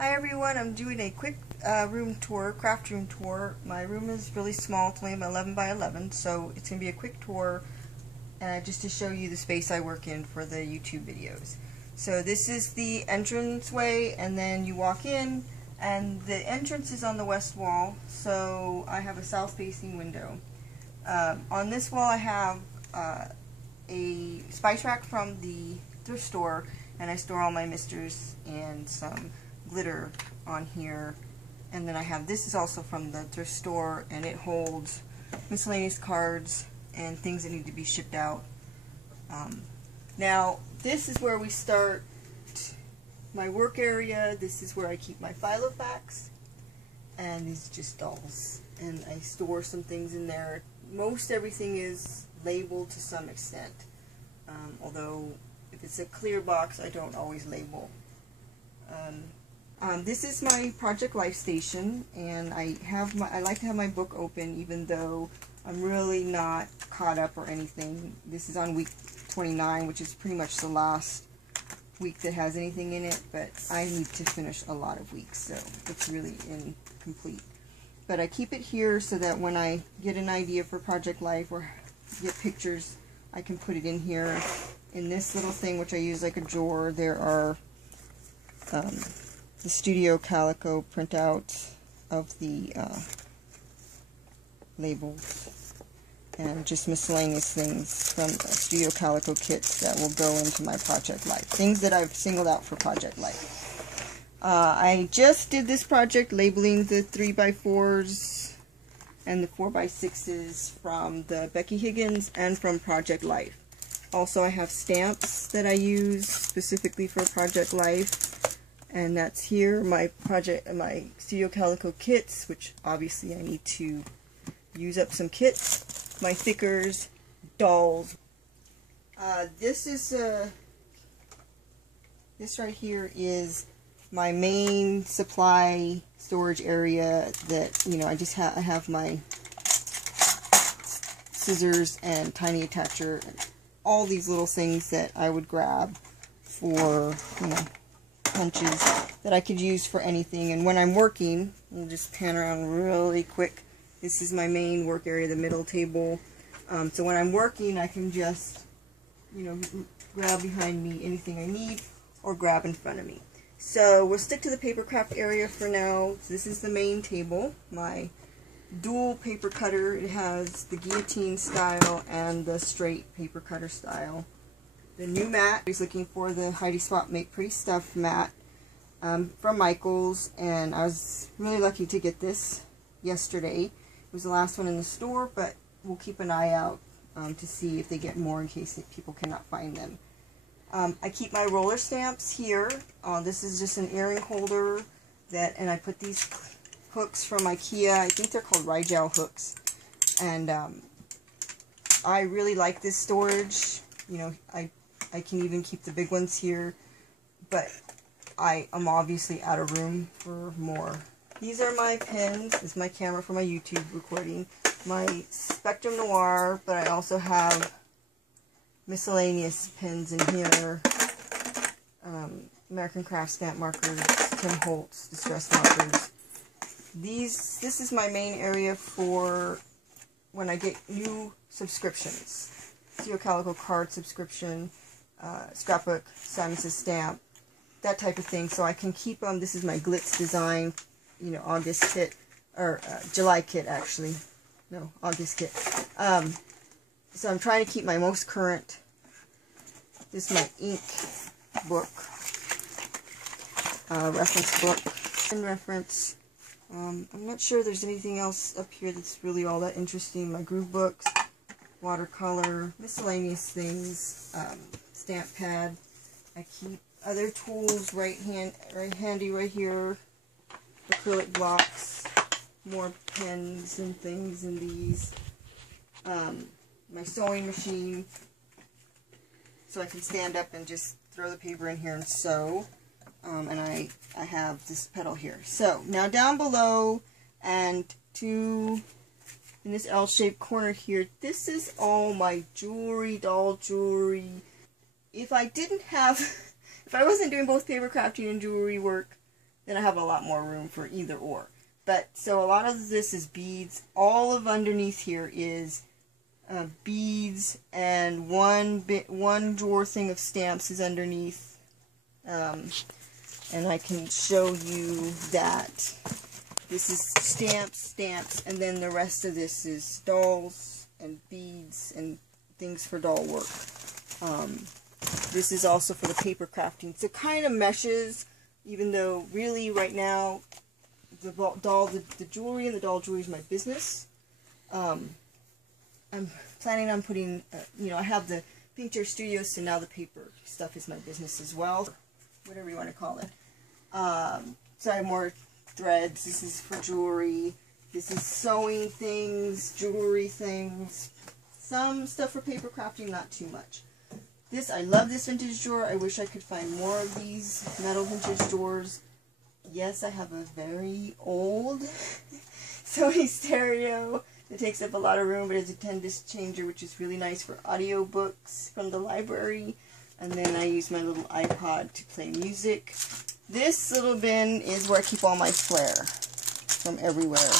Hi everyone, I'm doing a quick room tour, craft room tour. My room is really small, it's only 11 by 11, so it's going to be a quick tour just to show you the space I work in for the YouTube videos. So this is the entranceway, and then you walk in, and the entrance is on the west wall, so I have a south-facing window. On this wall I have a spice rack from the thrift store, and I store all my misters and some glitter on here. And then I have, this is also from the thrift store, and it holds miscellaneous cards and things that need to be shipped out. Now this is where we start my work area. This is where I keep my Filofax, and these are just dolls, and I store some things in there. Most everything is labeled to some extent, although if it's a clear box I don't always label. This is my Project Life station, and I like to have my book open even though I'm really not caught up or anything. This is on week 29, which is pretty much the last week that has anything in it, but I need to finish a lot of weeks, so it's really incomplete. But I keep it here so that when I get an idea for Project Life or get pictures, I can put it in here. In this little thing, which I use like a drawer, there are the Studio Calico printout of the labels and just miscellaneous things from Studio Calico kits that will go into my Project Life. Things that I've singled out for Project Life. I just did this project labeling the 3x4s and the 4x6s from the Becky Higgins and from Project Life. Also, I have stamps that I use specifically for Project Life, and that's here, my Studio Calico kits, which obviously I need to use up some kits, my thickers, dolls. This right here is my main supply storage area that, you know, I have my scissors and tiny attacher and all these little things that I would grab for, you know, punches that I could use for anything. And when I'm working, we'll just pan around really quick. This is my main work area, the middle table. So when I'm working, I can just, you know, grab behind me anything I need or grab in front of me. So we'll stick to the paper craft area for now. So this is the main table, my dual paper cutter. It has the guillotine style and the straight paper cutter style. The new mat, I was looking for the Heidi Swap Make Pretty Stuff mat from Michaels, and I was really lucky to get this yesterday. It was the last one in the store, but we'll keep an eye out to see if they get more in case people cannot find them. I keep my roller stamps here. This is just an earring holder and I put these hooks from IKEA. I think they're called Rigel hooks, and I really like this storage. You know, I can even keep the big ones here, but I am obviously out of room for more. These are my pens. This is my camera for my YouTube recording. My Spectrum Noir, but I also have miscellaneous pens in here. American Craft stamp markers, Tim Holtz distress markers. This is my main area for when I get new subscriptions. Studio Calico card subscription, scrapbook, Simon Says stamp, that type of thing. So I can keep them. This is my Glitz design, you know, August kit, or July kit actually. No, August kit. So I'm trying to keep my most current. This is my ink book, reference book, and reference. I'm not sure there's anything else up here that's really all that interesting. My groove books, watercolor, miscellaneous things, stamp pad. I keep other tools right handy right here. Acrylic blocks, more pens and things in these. My sewing machine, so I can stand up and just throw the paper in here and sew. And I have this pedal here. So now down below and in this L-shaped corner here, this is all my jewelry, doll jewelry. If I wasn't doing both paper crafting and jewelry work, then I have a lot more room for either or. But, so a lot of this is beads. All of underneath here is beads, and one drawer thing of stamps is underneath. And I can show you that this is stamps, and then the rest of this is dolls and beads and things for doll work. This is also for the paper crafting. So it kind of meshes, even though really right now the jewelry and the doll jewelry is my business. I'm planning on putting, I have the Pink Chair Studio, so now the paper stuff is my business as well. Whatever you want to call it. So I have more threads. This is for jewelry. This is sewing things, jewelry things. Some stuff for paper crafting, not too much. I love this vintage drawer. I wish I could find more of these metal vintage drawers. Yes, I have a very old Sony stereo that takes up a lot of room, but it's a 10-disc changer, which is really nice for audiobooks from the library. And then I use my little iPod to play music. This little bin is where I keep all my flair from everywhere.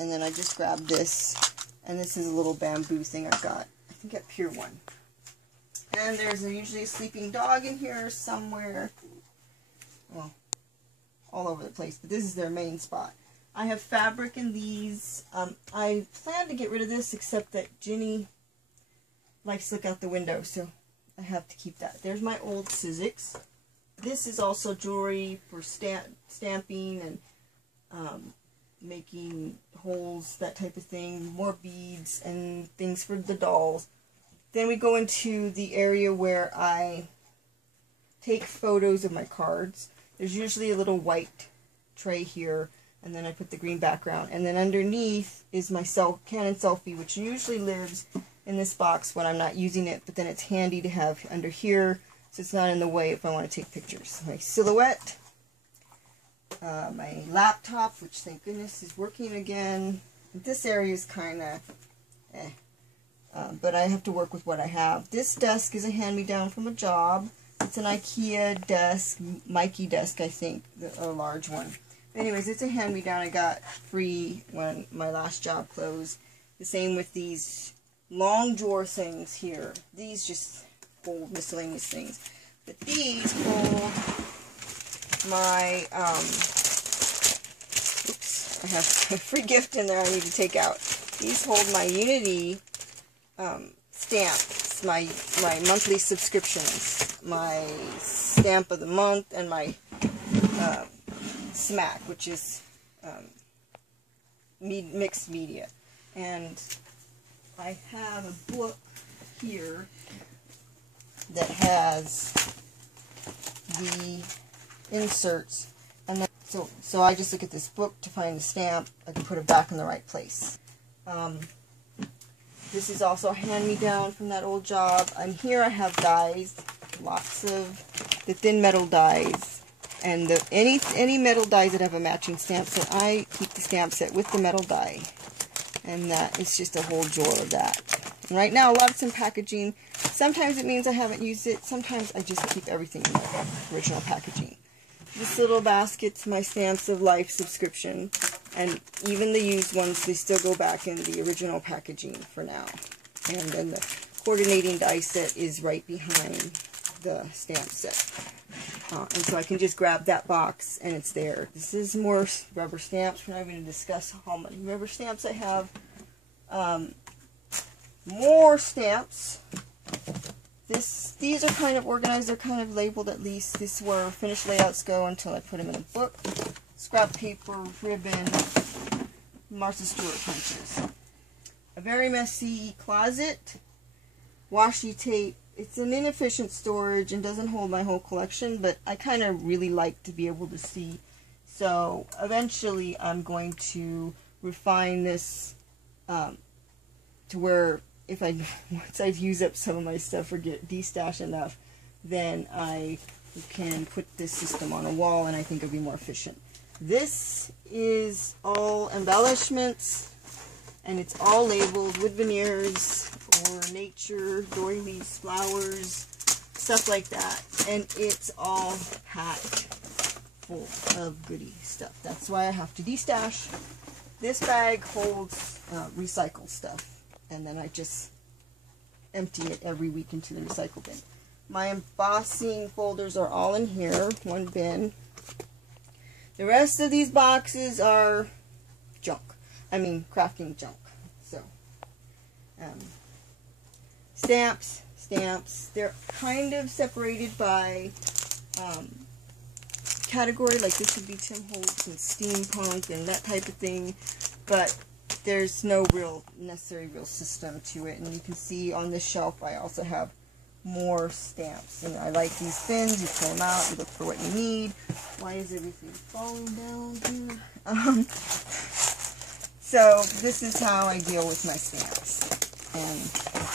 And then I just grabbed this. And this is a little bamboo thing I've got, I think at Pier 1. And there's usually a sleeping dog in here somewhere. Well, all over the place, but this is their main spot. I have fabric in these. I plan to get rid of this, except that Ginny likes to look out the window, so I have to keep that. There's my old Sizzix. This is also jewelry for stamping and making holes, that type of thing. More beads and things for the dolls. Then we go into the area where I take photos of my cards. There's usually a little white tray here, and then I put the green background. And then underneath is my Canon selfie, which usually lives in this box when I'm not using it, but then it's handy to have under here, so it's not in the way if I want to take pictures. My silhouette, my laptop, which thank goodness is working again. This area is kind of but I have to work with what I have. This desk is a hand-me-down from a job. It's an IKEA desk, Mikey desk, I think, a large one. Anyways, it's a hand-me-down I got free when my last job closed. The same with these long drawer things here. These just hold miscellaneous things. But these hold my, oops, I have a free gift in there I need to take out. These hold my Unity stamps, my monthly subscriptions, my stamp of the month, and my SMAC, which is mixed media. And I have a book here that has the inserts, and then, so I just look at this book to find the stamp. I can put it back in the right place. This is also a hand-me-down from that old job. And here I have dies, lots of the thin metal dies, and any metal dies that have a matching stamp. So I keep the stamp set with the metal die, and that is just a whole drawer of that. And right now, a lot of it's in packaging. Sometimes it means I haven't used it. Sometimes I just keep everything in the original packaging. This little basket's my Stamps of Life subscription. And even the used ones, they still go back in the original packaging for now. And then the coordinating die set is right behind the stamp set. And so I can just grab that box and it's there. This is more rubber stamps. We're not even going to discuss how many rubber stamps I have. More stamps. These are kind of organized. They're kind of labeled at least. This is where finished layouts go until I put them in a book. Scrap paper, ribbon, Martha Stewart punches. A very messy closet, washi tape. It's an inefficient storage and doesn't hold my whole collection, but I kind of really like to be able to see. So eventually I'm going to refine this to where if once I've used up some of my stuff or get destashed enough, then I can put this system on a wall and I think it'll be more efficient. This is all embellishments, and it's all labeled wood veneers or nature, dory leaves, flowers, stuff like that. And it's all packed full of goodie stuff. That's why I have to destash. This bag holds recycled stuff, and then I just empty it every week into the recycle bin. My embossing folders are all in here, one bin. The rest of these boxes are junk. I mean, crafting junk. So, stamps. They're kind of separated by category. Like this would be Tim Holtz and steampunk and that type of thing. But there's no necessary real system to it. And you can see on this shelf I also have more stamps. And I like these bins. You pull them out, you look for what you need. Why is everything falling down here? So this is how I deal with my stamps. And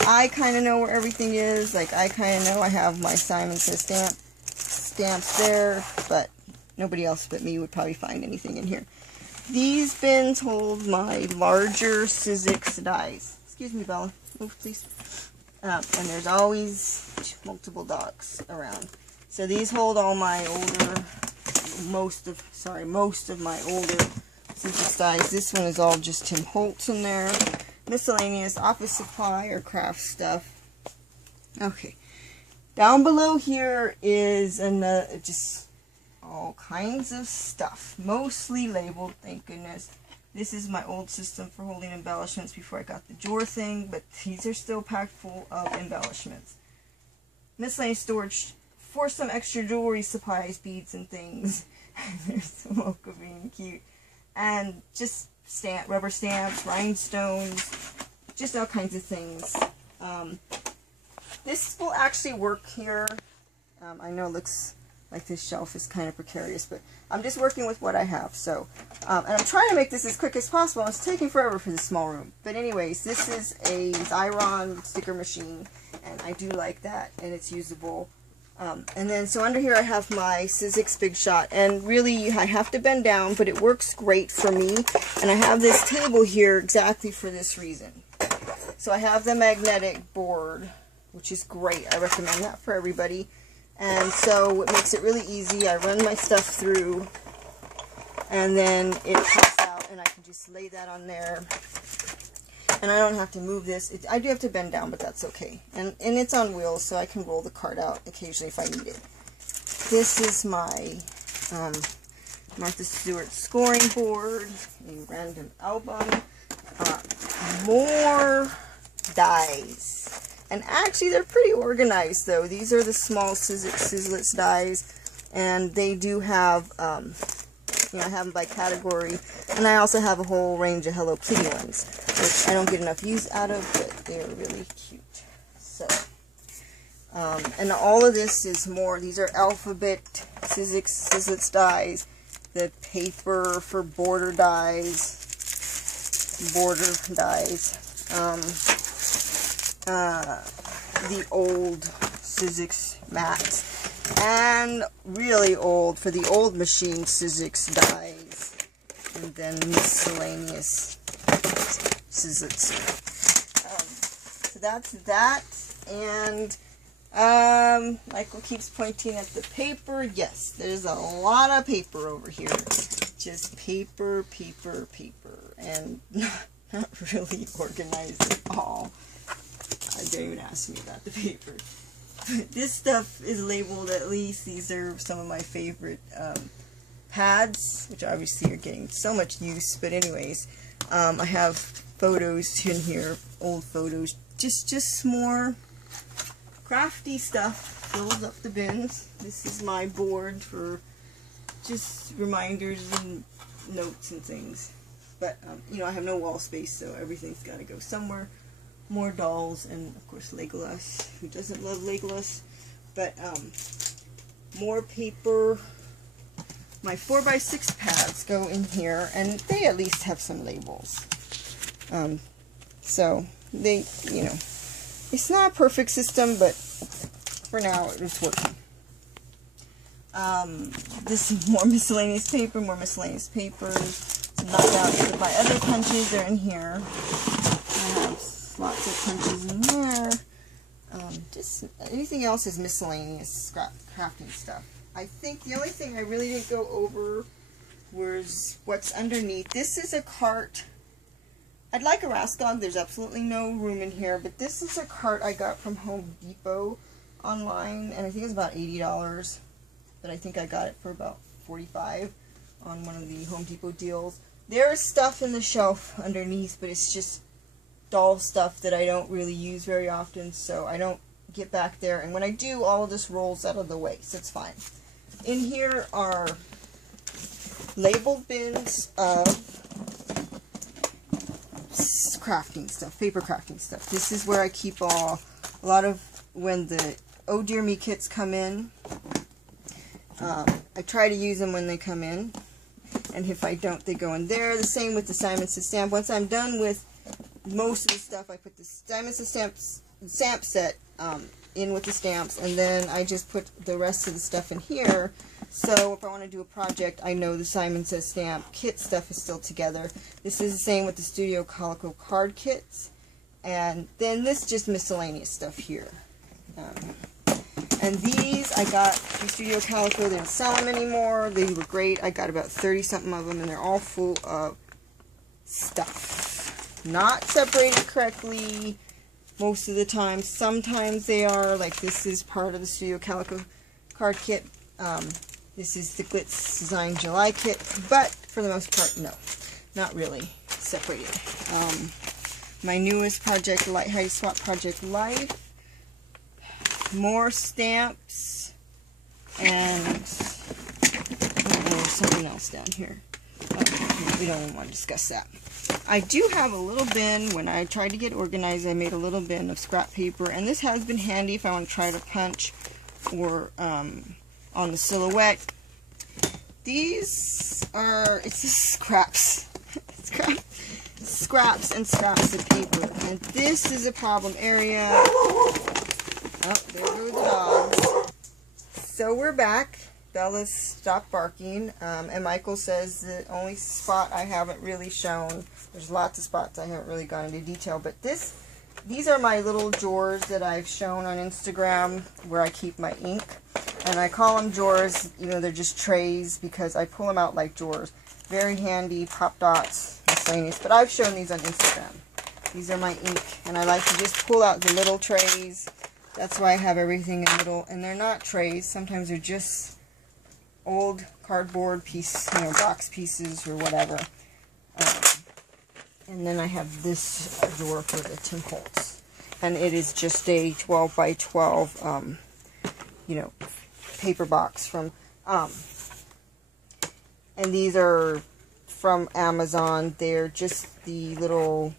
I kind of know where everything is. Like I kind of know I have my Simon Says stamps there, but nobody else but me would probably find anything in here. These bins hold my larger Sizzix dies. Excuse me, Bella. Move, please. And there's always multiple dogs around. So these hold all my older, most of my older Sizzix dies. This one is all just Tim Holtz in there. Miscellaneous, office supply, or craft stuff. Okay. Down below here is another, just all kinds of stuff. Mostly labeled, thank goodness. This is my old system for holding embellishments before I got the drawer thing, but these are still packed full of embellishments. Miscellaneous storage for some extra jewelry supplies, beads and things. There's Mocha being cute. And just rubber stamps, rhinestones, just all kinds of things. This will actually work here. I know it looks like this shelf is kind of precarious, but I'm just working with what I have. So, and I'm trying to make this as quick as possible. It's taking forever for this small room. But anyways, this is a Xyron sticker machine, and I do like that, and it's usable. And then, so under here I have my Sizzix Big Shot, and really I have to bend down, but it works great for me. And I have this table here exactly for this reason. So I have the magnetic board, which is great. I recommend that for everybody. And so it makes it really easy. I run my stuff through, and then it pops out, and I can just lay that on there. And I don't have to move this. I do have to bend down, but that's okay. And it's on wheels, so I can roll the card out occasionally if I need it. This is my Martha Stewart scoring board, a random album, more dies. And actually, they're pretty organized, though. These are the small Sizzlitz dies, and they do have, I have them by category. And I also have a whole range of Hello Kitty ones, which I don't get enough use out of, but they're really cute. So, and all of this is more. These are alphabet Sizzlitz dies, the paper for border dies, the old Sizzix mats, and really old, for the old machine, Sizzix dies, and then miscellaneous Sizzix. So that's that, and Michael keeps pointing at the paper. Yes, there's a lot of paper over here. Just paper, and not really organized at all. Don't even ask me about the paper. This stuff is labeled, at least. These are some of my favorite pads, which obviously are getting so much use. But anyways, I have photos in here, old photos. Just more crafty stuff. Fills up the bins. This is my board for just reminders and notes and things. But I have no wall space, so everything's got to go somewhere. More dolls, and of course Legolas. Who doesn't love Legolas? But more paper. My 4x6 pads go in here, and they at least have some labels. So they, it's not a perfect system, but for now it's working. This is more miscellaneous paper, Some knockouts of my other punches are in here. I have lots of punches in there. Just anything else is miscellaneous crafting stuff. I think the only thing I really didn't go over was what's underneath. This is a cart. I'd like a Raskog. There's absolutely no room in here, but this is a cart I got from Home Depot online, and I think it's about $80, but I think I got it for about $45 on one of the Home Depot deals. There is stuff in the shelf underneath, but it's just doll stuff that I don't really use very often, so I don't get back there, and when I do, all of this rolls out of the way, so it's fine. In here are labeled bins of crafting stuff, paper crafting stuff. This is where I keep a lot of, when the Oh Dear Me kits come in, I try to use them when they come in, and if I don't, they go in there. The same with the Simon Says Stamp. Once I'm done with most of the stuff, I put the Simon Says stamp set in with the stamps, and then I just put the rest of the stuff in here. So if I want to do a project, I know the Simon Says Stamp kit stuff is still together. This is the same with the Studio Calico card kits, and then this just miscellaneous stuff here. And these I got from Studio Calico. They don't sell them anymore. They were great. I got about 30-something of them, and they're all full of stuff. Not separated correctly most of the time. Sometimes they are, like this is part of the Studio Calico card kit. This is the Glitz Design July kit, but for the most part, no. Not really separated. My newest project, Heidi Swap Project Life. More stamps, and there's something else down here. We don't even want to discuss that. I do have a little bin. When I tried to get organized, I made a little bin of scrap paper, and this has been handy if I want to try to punch or on the silhouette. These are, it's just scraps. Scraps and scraps of paper. And this is a problem area. Oh, there go the dogs. So we're back. Bella's stopped barking. And Michael says the only spot I haven't really shown, there's lots of spots I haven't really gone into detail, but these are my little drawers that I've shown on Instagram where I keep my ink. And I call them drawers, you know, they're just trays because I pull them out like drawers. Very handy, pop dots, miscellaneous. But I've shown these on Instagram. These are my ink, and I like to just pull out the little trays. That's why I have everything in little, and they're not trays. Sometimes they're just old cardboard pieces, you know, box pieces or whatever. And then I have this drawer for the Tim Holtz, and it is just a 12 by 12, you know, paper box from, and these are from Amazon. They're just the little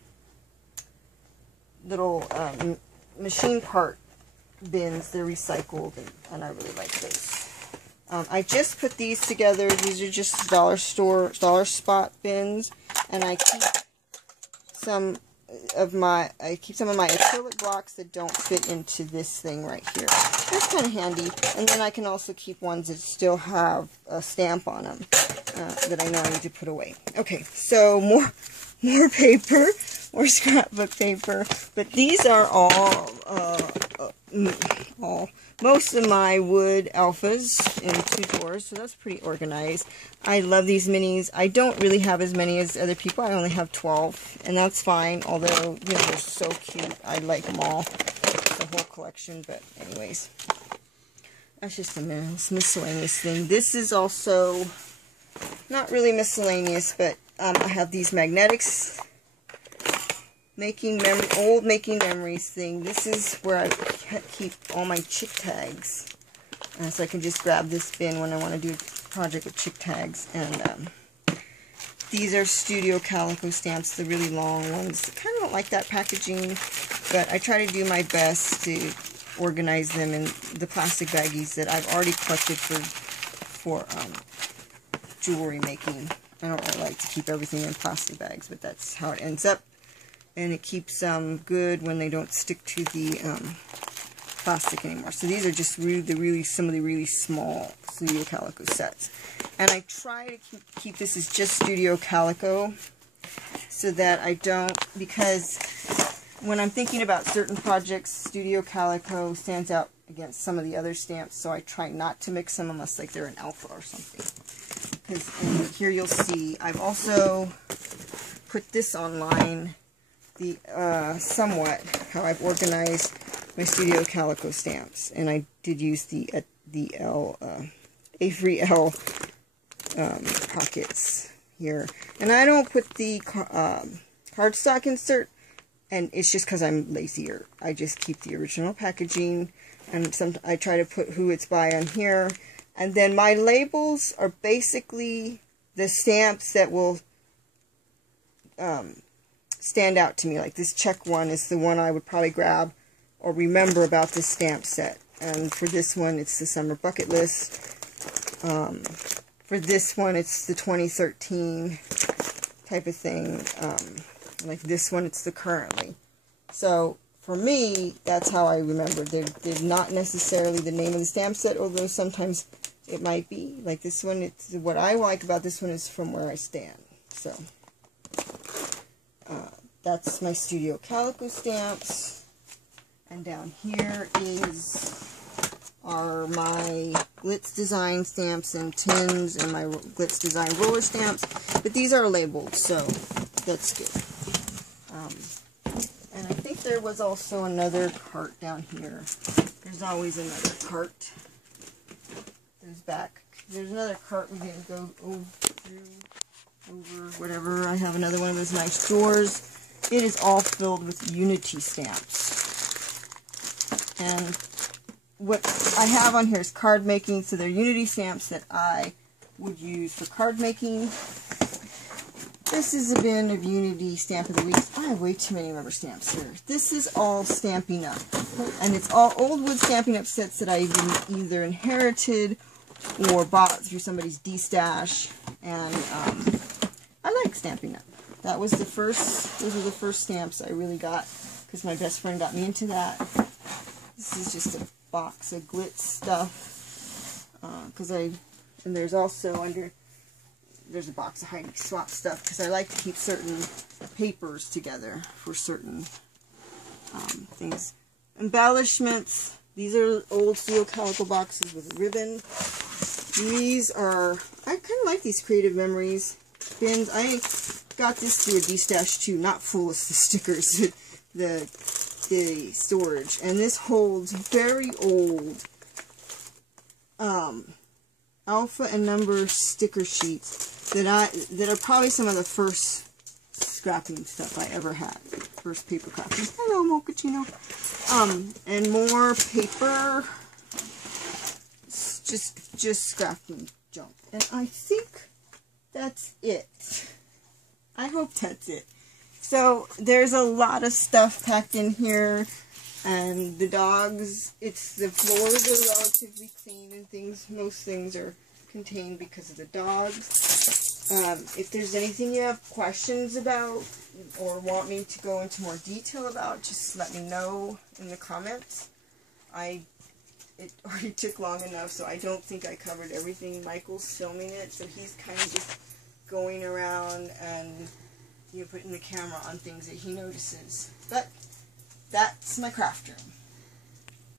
machine part bins. They're recycled, and I really like those. I just put these together. These are just dollar spot bins, and I keep some of my acrylic blocks that don't fit into this thing right here. That's kind of handy. And then I can also keep ones that still have a stamp on them that I know I need to put away. Okay, so more paper, more scrapbook paper, but these are all most of my wood alphas in 2 drawers, so that's pretty organized. I love these minis. I don't really have as many as other people. I only have 12, and that's fine, although, you know, they're so cute. I like them all, the whole collection, but anyways. That's just a miscellaneous thing. This is also not really miscellaneous, but I have these magnetics, old making memories thing. This is where I keep all my chick tags. So I can just grab this bin when I want to do a project with chick tags. And these are Studio Calico stamps, the really long ones. I kind of don't like that packaging, but I try to do my best to organize them in the plastic baggies that I've already collected for jewelry making. I don't really like to keep everything in plastic bags, but that's how it ends up. And it keeps them good when they don't stick to the plastic anymore. So these are just some of the really small Studio Calico sets. And I try to keep this as just Studio Calico so that I don't, because when I'm thinking about certain projects, Studio Calico stands out against some of the other stamps, so I try not to mix them unless like they're an alpha or something. Because here you'll see, I've also put this online, the somewhat how I've organized my Studio Calico stamps, and I did use the Avery L pockets here, and I don't put the cardstock insert, and it's just because I'm lazier. I just keep the original packaging, and I try to put who it's by on here, and then my labels are basically the stamps that will stand out to me. Like this check one is the one I would probably grab or remember about this stamp set. And for this one, it's the Summer Bucket List. For this one, it's the 2013 type of thing. Like this one, it's the Currently. So for me, that's how I remember. They're not necessarily the name of the stamp set, although sometimes it might be. Like this one, it's what I like about this one is From Where I Stand. So that's my Studio Calico stamps. And down here are my Glitz Design stamps and tins and my Glitz Design roller stamps. But these are labeled, so that's good. And I think there was also another cart down here. There's always another cart. There's another cart we didn't go over whatever. I have another one of those nice drawers. It is all filled with Unity stamps. And what I have on here is card making, so they're Unity stamps that I would use for card making. This is a bin of Unity Stamp of the Week. I have way too many rubber stamps here. This is all Stampin' Up. And it's all old wood Stampin' Up sets that I either inherited or bought through somebody's D-stash. And I like Stampin' Up. Those are the first stamps I really got because my best friend got me into that. This is just a box of glitz stuff. And there's also there's a box of Heidi Swap stuff because I like to keep certain papers together for certain things. Embellishments. These are old Studio Calico boxes with a ribbon. I kind of like these Creative Memories bins. I got this through a D-stash too, not full of the stickers, the storage. And this holds very old alpha and number sticker sheets that are probably some of the first scrapping stuff I ever had. First paper crafting. Hello, Mochaccino. And more paper, just scrapping junk. And I think that's it. I hope that's it. So there's a lot of stuff packed in here, and the dogs, the floors are relatively clean and most things are contained because of the dogs. If there's anything you have questions about or want me to go into more detail about, just let me know in the comments. It already took long enough, so I don't think I covered everything. Michael's filming it, so he's kind of just going around and putting the camera on things that he notices. But that's my craft room.